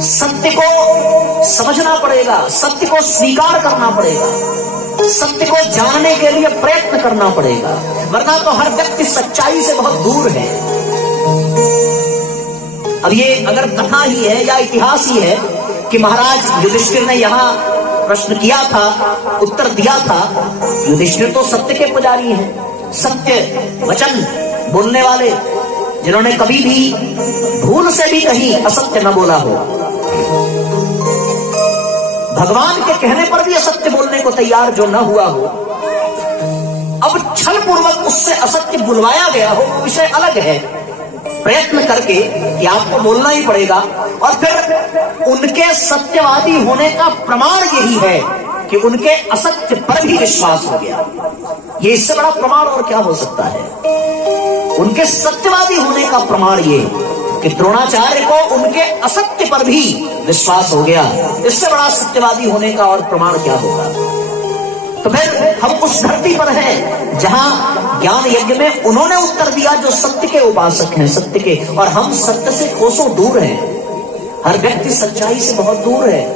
सत्य को समझना पड़ेगा, सत्य को स्वीकार करना पड़ेगा, सत्य को जानने के लिए प्रयत्न करना पड़ेगा, वरना तो हर व्यक्ति सच्चाई से बहुत दूर है। अब ये अगर कथा ही है या इतिहास ही है कि महाराज युधिष्ठिर ने यहाँ प्रश्न किया था, उत्तर दिया था। युधिष्ठिर तो सत्य के पुजारी हैं, सत्य वचन बोलने वाले, जिन्होंने कभी भी भूल से भी कहीं असत्य न बोला हो, भगवान के कहने पर भी असत्य बोलने को तैयार जो न हुआ हो। अब छल पूर्वक उससे असत्य बुलवाया गया हो, विषय अलग है, प्रयत्न करके कि आपको बोलना ही पड़ेगा। और फिर उनके सत्यवादी होने का प्रमाण यही है कि उनके असत्य पर भी विश्वास हो गया। ये इससे बड़ा प्रमाण और क्या हो सकता है? उनके सत्यवादी होने का प्रमाण ये कि द्रोणाचार्य को उनके असत्य पर भी विश्वास हो गया। इससे बड़ा सत्यवादी होने का और प्रमाण क्या होगा? तो फिर हम उस धरती पर हैं जहां ज्ञान यज्ञ में उन्होंने उत्तर दिया जो सत्य के उपासक हैं, सत्य के, और हम सत्य से कोसों दूर हैं। हर व्यक्ति सच्चाई से बहुत दूर है।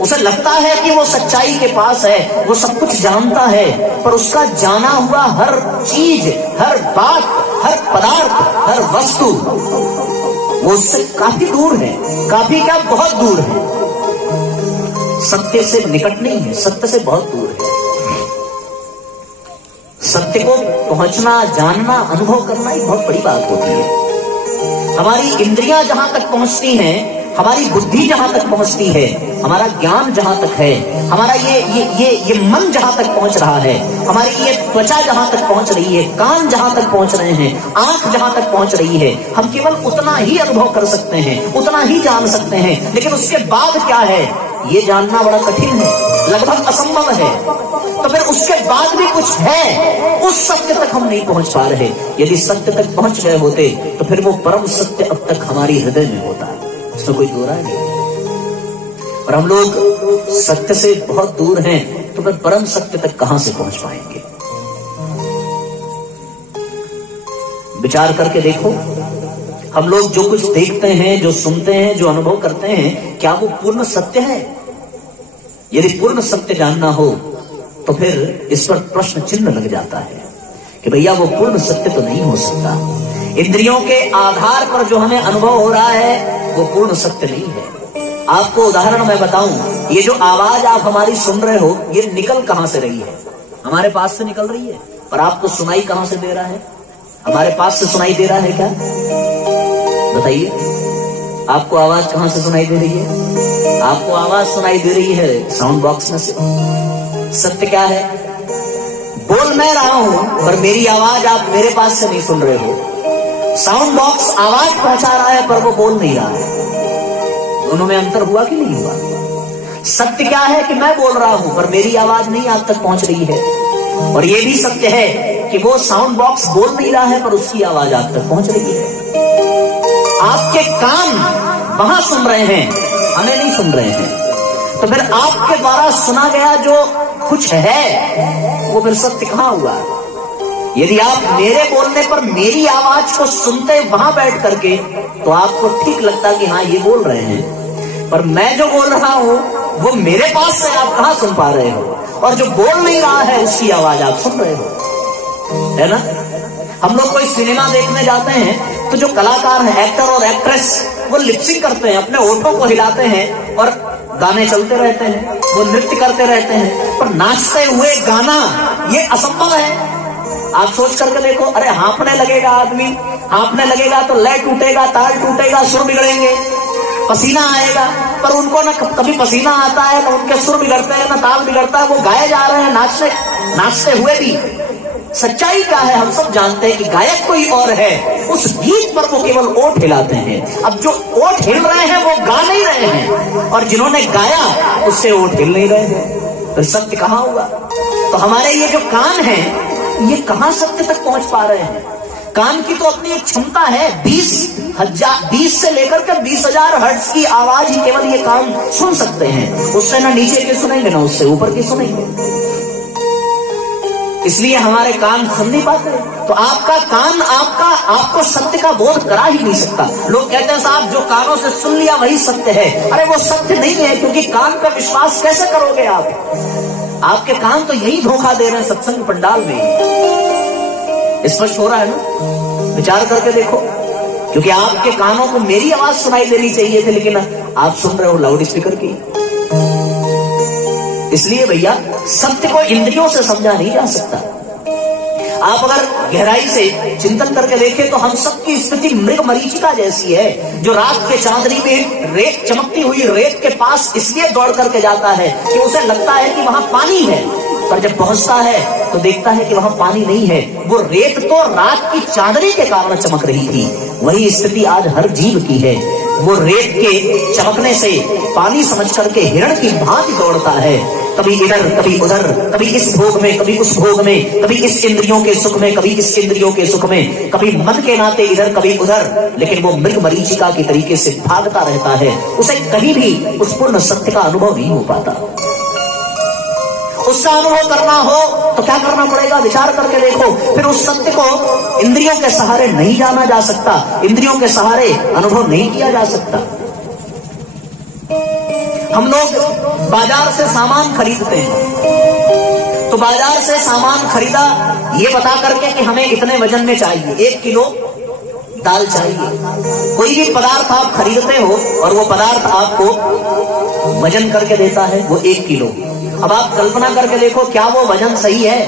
उसे लगता है कि वो सच्चाई के पास है, वो सब कुछ जानता है, पर उसका जाना हुआ हर चीज, हर बात, हर पदार्थ, हर वस्तु वो उससे काफी दूर है, काफी क्या बहुत दूर है। सत्य से निकट नहीं है, सत्य से बहुत दूर है। सत्य को पहुंचना, जानना, अनुभव करना ही बहुत बड़ी बात होती है। हमारी इंद्रियां जहां तक पहुंचती हैं, हमारी बुद्धि जहां तक पहुंचती है, हमारा ज्ञान जहां तक है, हमारा ये मन जहां तक पहुंच रहा है, हमारी ये त्वचा जहां तक पहुंच रही है, कान जहां तक पहुंच रहे हैं, आंख जहां तक पहुंच रही है, हम केवल उतना ही अनुभव कर सकते हैं, उतना ही जान सकते हैं। लेकिन उसके बाद क्या है, ये जानना बड़ा कठिन है, लगभग असंभव है। तो फिर उसके बाद भी कुछ है, उस सत्य तक हम नहीं पहुंच पा रहे। यदि सत्य तक पहुंच गए होते तो फिर वो परम सत्य अब तक हमारी हृदय में होता है, इसमें कोई दो राय नहीं। और हम लोग सत्य से बहुत दूर हैं, तो फिर परम सत्य तक कहां से पहुंच पाएंगे? विचार करके देखो, हम लोग जो कुछ देखते हैं, जो सुनते हैं, जो अनुभव करते हैं, क्या वो पूर्ण सत्य है? यदि पूर्ण सत्य जानना हो तो फिर इस पर प्रश्न चिन्ह लग जाता है कि भैया वो पूर्ण सत्य तो नहीं हो सकता। इंद्रियों के आधार पर जो हमें अनुभव हो रहा है वो पूर्ण सत्य नहीं है। आपको उदाहरण मैं बताऊं, ये जो आवाज आप हमारी सुन रहे हो, ये निकल कहां से रही है? हमारे पास से निकल रही है, पर आपको सुनाई कहां से दे रहा है? हमारे पास से सुनाई दे रहा है क्या? बताइए, आपको आवाज कहां से सुनाई दे रही है? आपको आवाज सुनाई दे रही है साउंड बॉक्स में से। सत्य क्या है? बोल मैं रहा हूं, पर मेरी आवाज आप मेरे पास से नहीं सुन रहे हो। साउंड बॉक्स आवाज पहुंचा रहा है, पर वो बोल नहीं रहा है। दोनों में अंतर हुआ कि नहीं हुआ? सत्य क्या है कि मैं बोल रहा हूं, पर मेरी आवाज नहीं आप तक पहुंच रही है। और ये भी सत्य है कि वो साउंड बॉक्स बोल नहीं रहा है, पर उसकी आवाज आप तक पहुंच रही है। आपके कान वहां सुन रहे हैं, हमें नहीं सुन रहे हैं। तो फिर आपके द्वारा सुना गया जो कुछ है, वो फिर सत्य कहां हुआ? यदि आप मेरे बोलने पर मेरी आवाज को सुनते वहां बैठ करके, तो आपको ठीक लगता कि हाँ ये बोल रहे हैं, पर मैं जो बोल रहा हूं वो मेरे पास से आप कहां सुन पा रहे हो? और जो बोल नहीं रहा है उसकी आवाज आप सुन रहे हो, है ना? हम लोग कोई सिनेमा देखने जाते हैं तो जो कलाकार हैं, एक्टर और एक्ट्रेस, वो लिपसिंग करते हैं, अपने होठों को हिलाते हैं और गाने चलते रहते हैं, वो नृत्य करते रहते हैं, पर नाचते हुए गाना ये असंभव है। आप सोच करके देखो, अरे हाँफने लगेगा आदमी, हाँफने लगेगा तो लय टूटेगा, ताल टूटेगा, सुर बिगड़ेंगे, पसीना आएगा, पर उनको ना कभी पसीना आता है, ना उनके सुर बिगड़ते हैं, ना ताल बिगड़ता है, वो गाए जा रहे हैं नाचते हुए भी। सच्चाई क्या है? हम सब जानते हैं कि गायक कोई और है, उस गीत पर वो केवल ओठ हिलाते हैं। अब जो ओठ हिल रहे हैं वो गा नहीं रहे हैं, और जिन्होंने गाया उससे ओठ हिल नहीं रहे हैं, तो सत्य कहां हुआ? तो हमारे ये जो कान हैं, ये कहां सत्य तक पहुंच पा रहे हैं? कान की तो अपनी एक क्षमता है, 20 से लेकर के 20,000 हर्ट्ज की आवाज ही केवल ये कान सुन सकते हैं। उससे ना नीचे के सुनेंगे, ना उससे ऊपर की सुनेंगे। इसलिए हमारे कान सुन नहीं पाते। तो आपका कान आपको सत्य का बोध करा ही नहीं सकता। लोग कहते हैं साहब जो कानों से सुन लिया वही सत्य है। अरे वो सत्य नहीं है, क्योंकि कान पे विश्वास कैसे करोगे आप? आपके कान तो यही धोखा दे रहे हैं सत्संग पंडाल में। स्पष्ट हो रहा है ना? विचार करके देखो, क्योंकि आपके कानों को मेरी आवाज सुनाई देनी चाहिए थी, लेकिन आप सुन रहे हो लाउड स्पीकर की। इसलिए भैया सत्य को इंद्रियों से समझा नहीं जा सकता। आप अगर गहराई से चिंतन करके देखें तो हम सबकी स्थिति मृग मरीचिका जैसी है, जो रात के चांदनी में रेत चमकती हुई रेत के पास इसलिए दौड़ करके जाता है कि उसे लगता है कि वहां पानी है, पर जब पहुंचता है तो देखता है कि वहां पानी नहीं है। वो रेत तो रात की चांदनी के कारण चमक रही थी। वही स्थिति आज हर जीव की है। वो रेत के चमकने से पानी समझ करके हिरण की भांति दौड़ता है, कभी इधर कभी उधर, कभी इस भोग में कभी उस भोग में, कभी इस इंद्रियों के सुख में कभी इस इंद्रियों के सुख में, कभी मन के नाते इधर कभी उधर, लेकिन वो मृग मरीचिका की तरीके से भागता रहता है। उसे कहीं भी उस पूर्ण सत्य का अनुभव नहीं हो पाता। उसका अनुभव करना हो तो क्या करना पड़ेगा? विचार करके देखो। फिर उस सत्य को इंद्रियों के सहारे नहीं जाना जा सकता, इंद्रियों के सहारे अनुभव नहीं किया जा सकता। हम लोग बाजार से सामान खरीदते हैं, तो बाजार से सामान खरीदा ये बता करके कि हमें इतने वजन में चाहिए, 1 किलो दाल चाहिए। कोई भी पदार्थ आप खरीदते हो और वो पदार्थ आपको वजन करके देता है, वो 1 किलो। अब आप कल्पना करके देखो, क्या वो वजन सही है?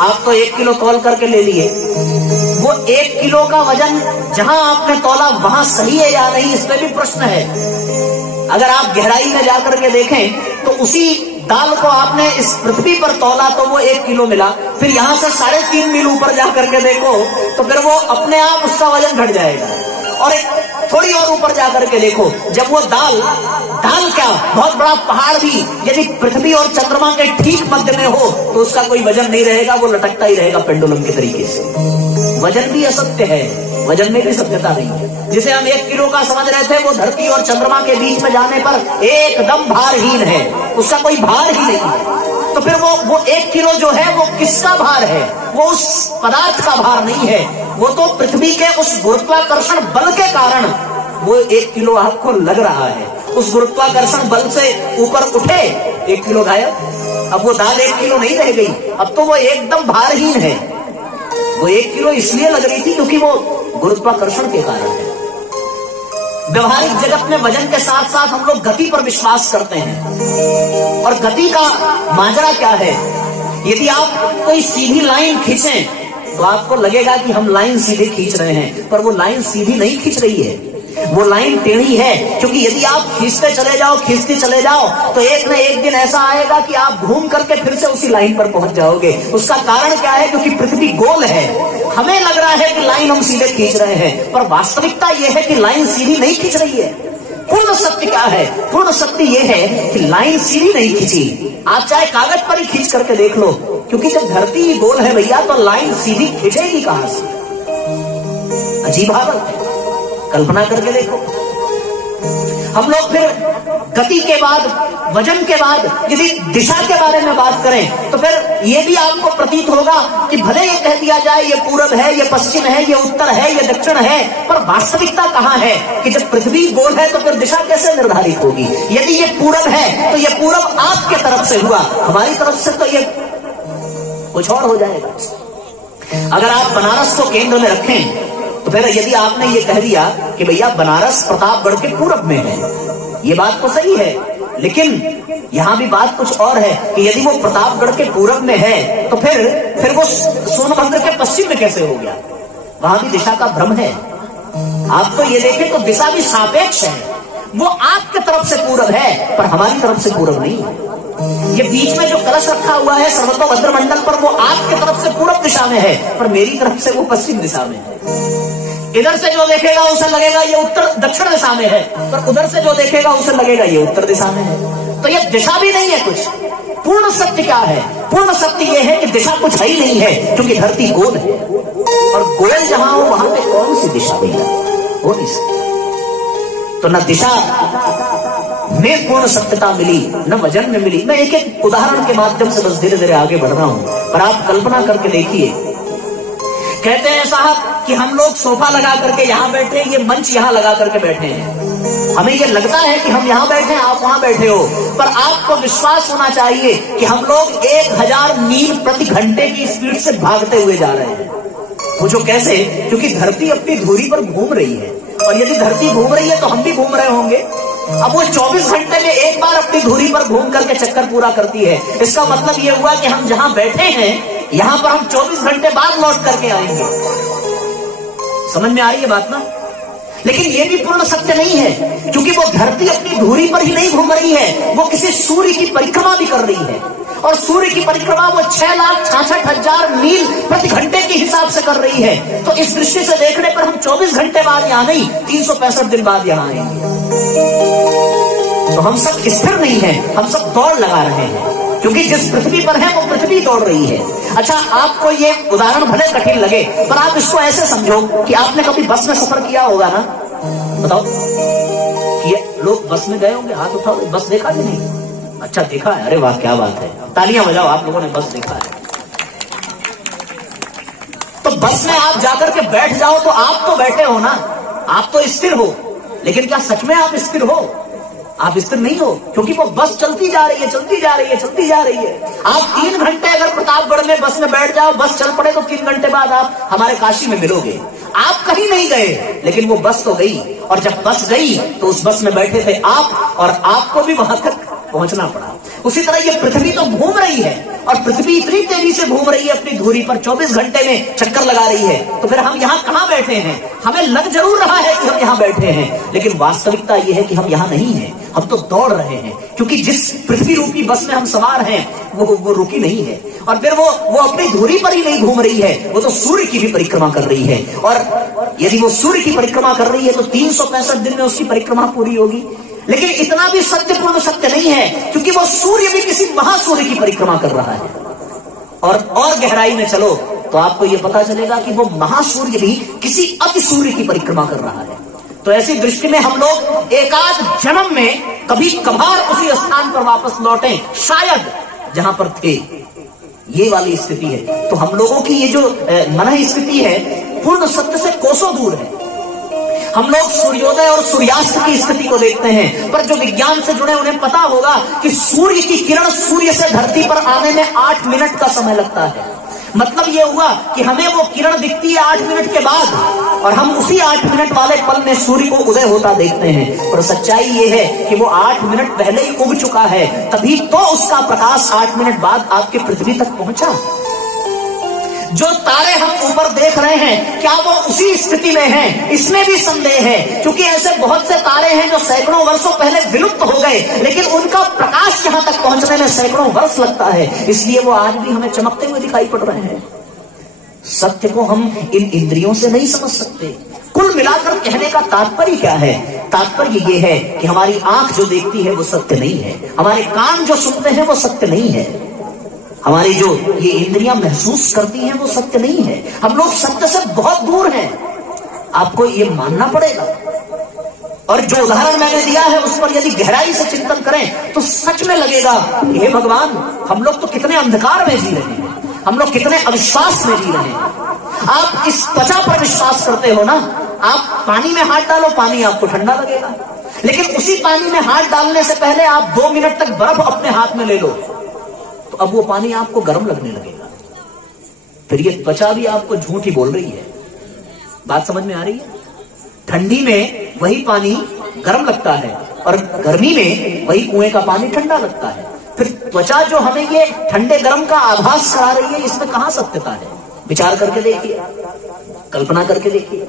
आप तो 1 किलो तौल करके ले लिए, वो 1 किलो का वजन जहां आपने तौला वहां सही है या नहीं, इस पे भी प्रश्न है। अगर आप गहराई में जाकर के देखें तो उसी दाल को आपने इस पृथ्वी पर तौला तो वो 1 किलो मिला, फिर यहां से 3.5 मील ऊपर जाकर के देखो तो फिर वो अपने आप उसका वजन घट जाएगा। और एक थोड़ी और ऊपर जाकर के देखो, जब वो दाल क्या बहुत बड़ा पहाड़ भी यदि पृथ्वी और चंद्रमा के ठीक मध्य में हो तो उसका कोई वजन नहीं रहेगा, वो लटकता ही रहेगा पेंडुलम के तरीके से। वजन भी असत्य है, वजन में भी सत्यता नहीं है। जिसे हम 1 किलो का समझ रहे थे, वो धरती और चंद्रमा के बीच में जाने पर एकदम भारहीन है, उसका कोई भार ही नहीं है। तो फिर वो 1 किलो जो है वो किसका भार है? वो उस पदार्थ का भार नहीं है, वो तो पृथ्वी के उस गुरुत्वाकर्षण बल के कारण वो 1 किलो आपको लग रहा है। उस गुरुत्वाकर्षण बल से ऊपर उठे 1 किलो गायब। अब वो दाल 1 किलो नहीं रह गई, अब तो वो एकदम भारहीन है। वो 1 किलो इसलिए लग रही थी क्योंकि वो गुरुत्वाकर्षण के कारण है। व्यवहारिक जगत में वजन के साथ साथ हम लोग गति पर विश्वास करते हैं, और गति का माजरा क्या है? यदि आप कोई सीधी लाइन खींचें तो आपको लगेगा कि हम लाइन सीधे खींच रहे हैं, पर वो लाइन सीधी नहीं खींच रही है, वो लाइन टेढ़ी है। क्योंकि यदि आप खींचते चले जाओ तो एक न एक दिन ऐसा आएगा कि आप घूम करके फिर से उसी लाइन पर पहुंच जाओगे। उसका कारण क्या है? क्योंकि पृथ्वी गोल है। हमें लग रहा है कि लाइन हम सीधे खींच रहे हैं, पर वास्तविकता यह है कि लाइन सीधी नहीं खींच रही है। पूर्ण सत्य क्या है? पूर्ण सत्य यह है कि लाइन सीधी नहीं खींची। आप चाहे कागज पर ही खींच करके देख लो, क्योंकि जब धरती ही गोल है भैया तो लाइन सीधी खींचेगी कहां से? अजीब हालत है, कल्पना करके देखो। हम लोग फिर गति के बाद, वजन के बाद यदि दिशा के बारे में बात करें तो फिर ये भी आपको प्रतीत होगा कि भले ये कह दिया जाए ये पूरब है, ये पश्चिम है, ये उत्तर है, ये दक्षिण है, पर वास्तविकता कहां है? कि जब पृथ्वी गोल है तो फिर दिशा कैसे निर्धारित होगी? यदि ये पूरब है तो ये पूरब आपके तरफ से हुआ, हमारी तरफ से तो ये कुछ और हो जाएगा। अगर आप बनारस को केंद्र में रखें तो फिर यदि आपने ये कह दिया कि भैया बनारस प्रतापगढ़ के पूरब में है, ये बात तो सही है, लेकिन यहां भी बात कुछ और है कि यदि वो प्रतापगढ़ के पूरब में है तो फिर वो सोनभद्र के पश्चिम में कैसे हो गया? वहां भी दिशा का भ्रम है। आप तो ये देखें तो दिशा भी सापेक्ष है, वो आपके तरफ से पूरब है पर हमारी तरफ से पूरब नहीं है। ये बीच में जो कलश रखा हुआ है सर्वतोभद्र मंडल पर, वो आपके तरफ से पूरब दिशा में है, पर मेरी तरफ से वो पश्चिम दिशा में है। इधर से जो देखेगा उसे लगेगा ये उत्तर दक्षिण दिशा में है, पर उधर से जो देखेगा उसे लगेगा ये उत्तर दिशा में है। तो ये दिशा भी नहीं है कुछ। पूर्ण सत्य क्या है? पूर्ण सत्य ये है कि दिशा कुछ है ही नहीं है, क्योंकि धरती गोल है, और गोल जहां हो वहां पे कौन सी दिशा भैया? हो नहीं सकती। तो न दिशा में पूर्ण सत्यता मिली, न वजन में मिली। मैं एक एक उदाहरण के माध्यम से बस धीरे धीरे आगे बढ़ रहा हूं। पर आप कल्पना करके देखिए, कहते हैं साहब कि हम लोग सोफा लगा करके यहां बैठे, ये मंच यहां लगा करके बैठे हैं, हमें ये लगता है कि हम यहां बैठे हैं, आप वहां बैठे हो, पर आपको विश्वास होना चाहिए कि हम लोग 1000 मील प्रति घंटे की स्पीड से भागते हुए जा रहे हैं। पूछो कैसे? क्योंकि धरती अपनी धुरी पर घूम रही है, और यदि धरती घूम रही है तो हम भी घूम रहे होंगे। अब वो 24 घंटे में एक बार अपनी धुरी पर घूम करके चक्कर पूरा करती है। इसका मतलब ये हुआ कि हम जहां बैठे हैं यहां पर हम 24 घंटे बाद लौट करके आएंगे। समझ में आ रही है बात ना? लेकिन ये भी पूर्ण सत्य नहीं है, क्योंकि वो धरती अपनी धुरी पर ही नहीं घूम रही है, वो किसी सूर्य की परिक्रमा भी कर रही है, और सूर्य की परिक्रमा वो 6,66,000 मील प्रति घंटे के हिसाब से कर रही है। तो इस दृष्टि से देखने पर हम 24 घंटे बाद यहां नहीं, 365 दिन बाद यहां आएंगे। तो हम सब स्थिर नहीं हैं, हम सब दौड़ लगा रहे हैं, क्योंकि जिस पृथ्वी पर है वो पृथ्वी दौड़ रही है। अच्छा, आपको ये उदाहरण भले कठिन लगे, पर आप इसको ऐसे समझो कि आपने कभी बस में सफर किया होगा ना? बताओ, कि लोग बस में गए होंगे, हाथ उठाओ, बस देखा कि नहीं? अच्छा देखा है, अरे वाह क्या बात है, तालियां बजाओ, आप लोगों ने बस देखा है। तो बस में आप जाकर के बैठ जाओ तो आप तो बैठे हो ना, आप तो स्थिर हो, लेकिन क्या सच में आप स्थिर हो? आप स्थिर नहीं हो, क्योंकि वो बस चलती जा रही है, चलती जा रही है, चलती जा रही है। आप 3 घंटे अगर प्रतापगढ़ में बस में बैठ जाओ, बस चल पड़े, तो 3 घंटे बाद आप हमारे काशी में मिलोगे। आप कहीं नहीं गए, लेकिन वो बस तो गई, और जब बस गई तो उस बस में बैठे थे आप, और आपको भी वहां तक पहुंचना पड़ा। उसी तरह ये पृथ्वी तो घूम रही है, और पृथ्वी इतनी तेजी से घूम रही है अपनी धुरी पर, 24 घंटे में चक्कर लगा रही है। तो फिर हम यहाँ कहाँ बैठे हैं? हमें लग जरूर रहा है कि हम यहाँ बैठे हैं, लेकिन वास्तविकता ये है कि हम यहाँ नहीं हैं, हम तो दौड़ रहे हैं, क्योंकि जिस पृथ्वी रूपी बस में हम सवार हैं वो रुकी नहीं है, और फिर वो अपनी धुरी पर ही नहीं घूम रही है, वो तो सूर्य की भी परिक्रमा कर रही है। और यदि वो सूर्य की परिक्रमा कर रही है तो 365 दिन में उसकी परिक्रमा पूरी होगी। लेकिन इतना भी सत्यपूर्ण सत्य नहीं है, क्योंकि वो सूर्य भी किसी महासूर्य की परिक्रमा कर रहा है। और गहराई में चलो तो आपको यह पता चलेगा कि वो महासूर्य भी किसी अति सूर्य की परिक्रमा कर रहा है। तो ऐसी दृष्टि में हम लोग एकाध जन्म में कभी कभार उसी स्थान पर वापस लौटें, शायद जहां पर थे। ये वाली स्थिति है। तो हम लोगों की ये जो मन स्थिति है पूर्ण सत्य से कोसों दूर है। हम लोग सूर्योदय और सूर्यास्त की स्थिति को देखते हैं, पर जो विज्ञान से जुड़े उन्हें पता होगा कि सूर्य की किरण सूर्य से धरती पर आने में 8 मिनट का समय लगता है। मतलब ये हुआ कि हमें वो किरण दिखती है 8 मिनट के बाद, और हम उसी 8 मिनट वाले पल में सूर्य को उदय होता देखते हैं। और सच्चाई ये है कि वो 8 मिनट पहले ही उग चुका है, तभी तो उसका प्रकाश 8 मिनट बाद आपके पृथ्वी तक पहुंचा। जो तारे हम ऊपर देख रहे हैं, क्या वो उसी स्थिति में हैं? इसमें भी संदेह है, क्योंकि ऐसे बहुत से तारे हैं जो सैकड़ों वर्षों पहले विलुप्त हो गए, लेकिन उनका प्रकाश यहां तक पहुंचने में सैकड़ों वर्ष लगता है, इसलिए वो आज भी हमें चमकते हुए दिखाई पड़ रहे हैं। सत्य को हम इन इंद्रियों से नहीं समझ सकते। कुल मिलाकर कहने का तात्पर्य क्या है? तात्पर्य ये है कि हमारी आंख जो देखती है वो सत्य नहीं है, हमारे कान जो सुनते हैं वो सत्य नहीं है, हमारी जो ये इंद्रियां महसूस करती हैं वो सत्य नहीं है। हम लोग सत्य से बहुत दूर हैं, आपको ये मानना पड़ेगा। और जो उदाहरण मैंने दिया है उस पर यदि गहराई से चिंतन करें तो सच में लगेगा कि हे भगवान, हम लोग तो कितने अंधकार में जी रहे हैं, हम लोग कितने अविश्वास में जी रहे हैं। आप इस त्वचा पर विश्वास करते हो ना, आप पानी में हाथ डालो, पानी आपको ठंडा लगेगा, लेकिन उसी पानी में हाथ डालने से पहले आप 2 मिनट तक बर्फ अपने हाथ में ले लो, तो अब वो पानी आपको गर्म लगने लगेगा। फिर ये त्वचा भी आपको झूठ ही बोल रही है। बात समझ में आ रही है? ठंडी में वही पानी गर्म लगता है, और गर्मी में वही कुएं का पानी ठंडा लगता है। फिर त्वचा जो हमें ये ठंडे गर्म का आभास करा रही है, इसमें कहां सत्यता है? विचार करके देखिए, कल्पना करके देखिए।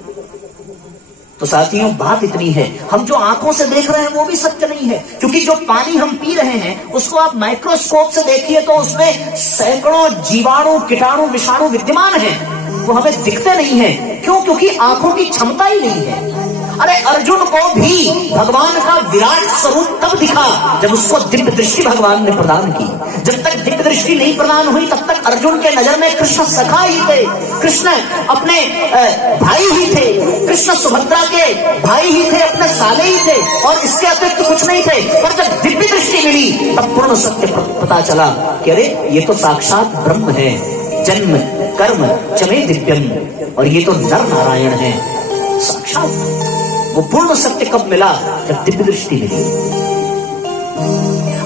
तो साथियों, बात इतनी है, हम जो आंखों से देख रहे हैं वो भी सत्य नहीं है, क्योंकि जो पानी हम पी रहे हैं उसको आप माइक्रोस्कोप से देखिए तो उसमें सैकड़ों जीवाणु, कीटाणु, विषाणु विद्यमान हैं, वो हमें दिखते नहीं है। क्यों? क्योंकि आंखों की क्षमता ही नहीं है। अरे अर्जुन को भी भगवान का विराट स्वरूप तब दिखा जब उसको दिव्य दृष्टि भगवान ने प्रदान की। जब तक दिव्य दृष्टि नहीं प्रदान हुई तब तक अर्जुन के नजर में कृष्ण सखा ही थे, कृष्ण अपने भाई ही थे, कृष्ण सुभद्रा के भाई ही थे, अपने साले ही थे और इसके अतिरिक्त कुछ नहीं थे। पर जब दिव्य दृष्टि मिली तब पूर्ण सत्य पता चला कि अरे ये तो साक्षात ब्रह्म है, जन्म कर्म चमे दिव्यम, और ये तो नर नारायण है साक्षात। वो पूर्ण सत्य कब मिला? जब दिव्य दृष्टि मिली।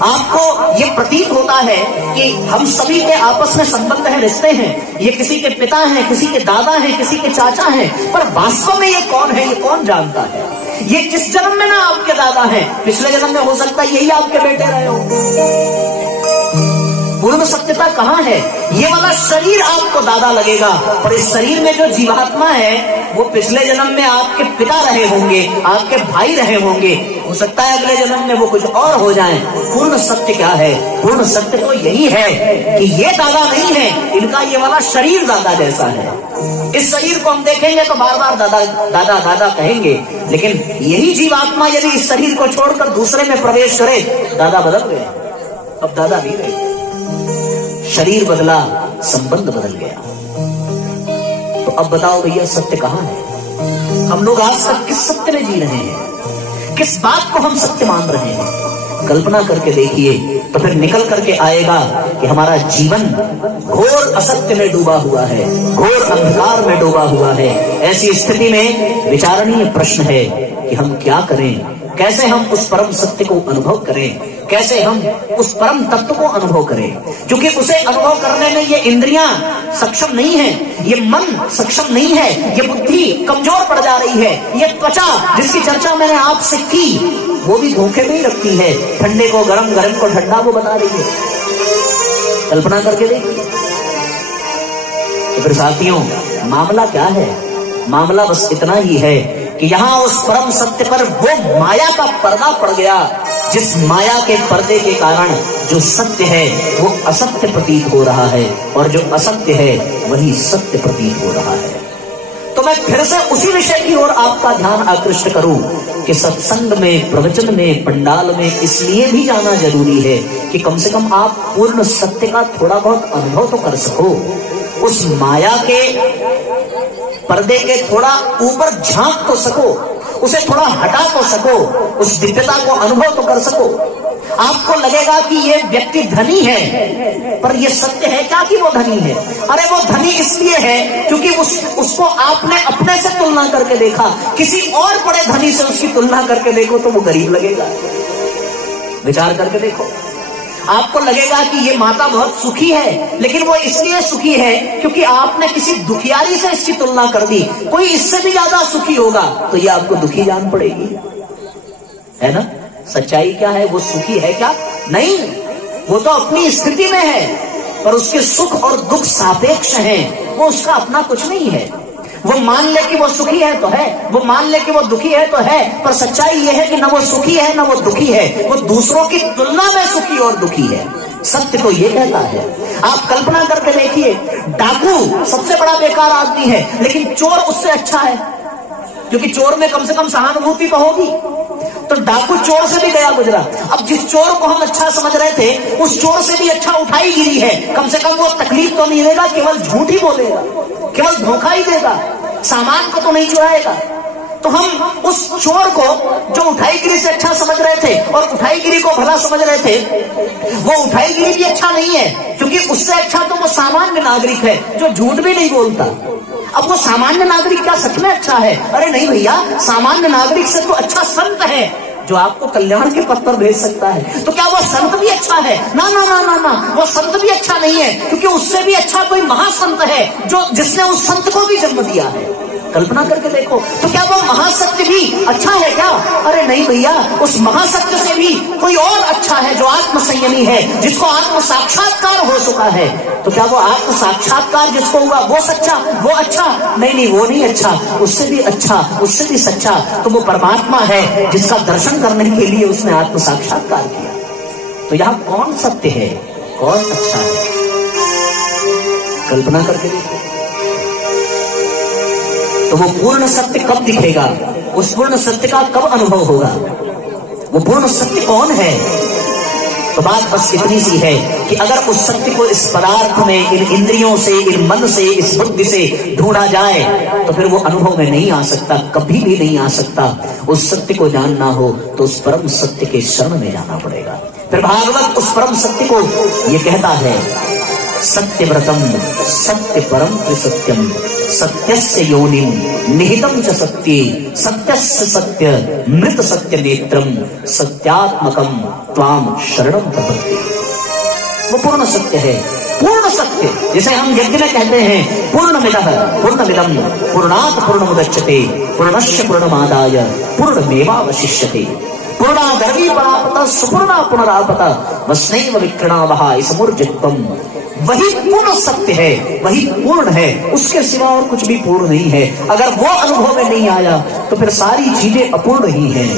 आपको ये प्रतीत होता है कि हम सभी के आपस में संबंध है, रिश्ते हैं, ये किसी के पिता हैं, किसी के दादा हैं, किसी के चाचा हैं, पर वास्तव में ये कौन है, ये कौन जानता है? ये किस जन्म में ना आपके दादा हैं, पिछले जन्म में हो सकता है यही आपके बेटे रहे हो। पूर्ण सत्यता कहाँ है? ये वाला शरीर आपको दादा लगेगा, पर इस शरीर में जो जीवात्मा है वो पिछले जन्म में आपके पिता रहे होंगे, आपके भाई रहे होंगे, हो सकता है अगले जन्म में वो कुछ और हो जाएं। पूर्ण सत्य क्या है? पूर्ण सत्य तो यही है कि ये दादा नहीं है, इनका ये वाला शरीर दादा जैसा है। इस शरीर को हम देखेंगे तो बार बार दादा दादा दादा कहेंगे, लेकिन यही जीवात्मा यदि इस शरीर को छोड़कर दूसरे में प्रवेश करे, दादा बदल गए, अब दादा नहीं रहे। शरीर बदला, संबंध बदल गया। तो अब बताओ भैया सत्य कहाँ है? हम लोग आज तक किस सत्य में जी रहे हैं? किस बात को हम सत्य मान रहे हैं? कल्पना करके देखिए तो फिर निकल करके आएगा कि हमारा जीवन घोर असत्य में डूबा हुआ है, घोर अंधकार में डूबा हुआ है। ऐसी स्थिति में विचारणीय प्रश्न है कि हम क्या करें, कैसे हम उस परम सत्य को अनुभव करें, कैसे हम उस परम तत्व को अनुभव करें, क्योंकि उसे अनुभव करने में ये इंद्रियां सक्षम नहीं है, ये मन सक्षम नहीं है, ये बुद्धि कमजोर पड़ जा रही है, ये त्वचा जिसकी चर्चा मैंने आपसे की वो भी धोखे में ही रखती है, ठंडे को गर्म, गर्म को ठंडा वो बता रही है। कल्पना करके देखिए। तो फिर साथियों मामला क्या है? मामला बस इतना ही है कि यहाँ उस परम सत्य पर वो माया का पर्दा पड़ गया, जिस माया के पर्दे के कारण जो सत्य है वो असत्य प्रतीत हो रहा है, और जो असत्य है वही सत्य प्रतीत हो रहा है। तो मैं फिर से उसी विषय की ओर आपका ध्यान आकृष्ट करूं कि सत्संग में, प्रवचन में, पंडाल में इसलिए भी जाना जरूरी है कि कम से कम आप पूर्ण सत्य का थोड़ा बहुत अनुभव तो कर सको, उस माया के पर्दे के थोड़ा ऊपर झांक तो सको, उसे थोड़ा हटा तो सको, उस दिव्यता को अनुभव तो कर सको। आपको लगेगा कि ये व्यक्ति धनी है, पर ये सत्य है क्या कि वो धनी है? अरे वो धनी इसलिए है क्योंकि उसको आपने अपने से तुलना करके देखा, किसी और बड़े धनी से उसकी तुलना करके देखो तो वो गरीब लगेगा। विचार करके देखो, आपको लगेगा कि ये माता बहुत सुखी है, लेकिन वो इसलिए सुखी है क्योंकि आपने किसी दुखियारी से इसकी तुलना कर दी, कोई इससे भी ज्यादा सुखी होगा तो ये आपको दुखी जान पड़ेगी, है ना? सच्चाई क्या है? वो सुखी है क्या? नहीं, वो तो अपनी स्थिति में है, पर उसके सुख और दुख सापेक्ष हैं, वो उसका अपना कुछ नहीं है। वो मान ले कि वो सुखी है तो है, वो मान ले कि वो दुखी है तो है, पर सच्चाई ये है कि न वो सुखी है न वो दुखी है, वो दूसरों की तुलना में सुखी और दुखी है। सत्य तो ये कहता है। आप कल्पना करके देखिए, डाकू सबसे बड़ा बेकार आदमी है, लेकिन चोर उससे अच्छा है, क्योंकि चोर में कम से कम सहानुभूति तो होगी। तो डाकू चोर से भी गया गुजरा। अब जिस चोर को हम अच्छा समझ रहे थे, उस चोर से भी अच्छा उठाई गिरी है। कम से कम वो तकलीफ तो नहीं देगा, केवल झूठ ही बोलेगा, केवल धोखा ही देगा, सामान को तो नहीं चुराएगा। तो हम उस चोर को जो उठाईगिरी से अच्छा समझ रहे थे और उठाईगिरी को भला समझ रहे थे, वो उठाईगिरी भी अच्छा नहीं है, क्योंकि उससे अच्छा तो वो सामान्य नागरिक है जो झूठ भी नहीं बोलता। अब वो सामान्य नागरिक क्या सच में अच्छा है? अरे नहीं भैया, सामान्य नागरिक से तो अच्छा संत है जो आपको कल्याण के पथ पर भेज सकता है। तो क्या वो संत भी अच्छा है? ना ना ना ना ना, वो संत भी अच्छा नहीं है, क्योंकि उससे भी अच्छा कोई महासंत है जो जिसने उस संत को भी जन्म दिया है। कल्पना करके देखो, तो क्या वो महासत्य भी अच्छा है क्या? अरे नहीं भैया, उस महासत्य से भी कोई और अच्छा है जो आत्म संयमी है, जिसको आत्म साक्षात्कार हो चुका है। तो क्या वो आत्म साक्षात्कार जिसको हुआ वो सच्चा, वो अच्छा? नहीं, वो नहीं अच्छा, उससे भी अच्छा, उससे भी सच्चा तो वो परमात्मा है जिसका दर्शन करने के लिए उसने आत्म साक्षात्कार किया। तो यहाँ कौन सत्य है, कौन अच्छा है? कल्पना करके देखो। तो वो पूर्ण सत्य कब दिखेगा? उस पूर्ण सत्य का कब अनुभव होगा? वो पूर्ण सत्य कौन है? तो बात बस इतनी सी है कि अगर उस सत्य को इस पदार्थ में, इन इंद्रियों से, इन मन से, इस बुद्धि से ढूंढा जाए तो फिर वो अनुभव में नहीं आ सकता, कभी भी नहीं आ सकता। उस सत्य को जानना हो तो उस परम सत्य के शरण में जाना पड़ेगा। फिर भागवत उस परम सत्य को ये कहता है, सत्यव्रतम सत्य परम त्रिसत्यम सत्यस्य योनिम निहितम च सत्ये सत्यस्य सत्य मृत सत्य नेत्रम सत्यात्मकम त्वाम शरणम प्रपद्ये। वो पूर्ण सत्य है, पूर्ण सत्य, जिसे हम यज्ञ में कहते हैं पूर्णमिदः पूर्णमिदं पूर्णात् पूर्णमुदच्यते पूर्णस्य पूर्णमादाय पूर्णमेवावशिष्यते पूर्णादर्वी परापत सुपूर्णा पुनरापत वस्नैव विक्रणवः समूर्जित्वम्। वही पूर्ण सत्य है, वही पूर्ण है, उसके सिवा और कुछ भी पूर्ण नहीं है। अगर वो अनुभव में नहीं आया तो फिर सारी चीजें अपूर्ण ही हैं।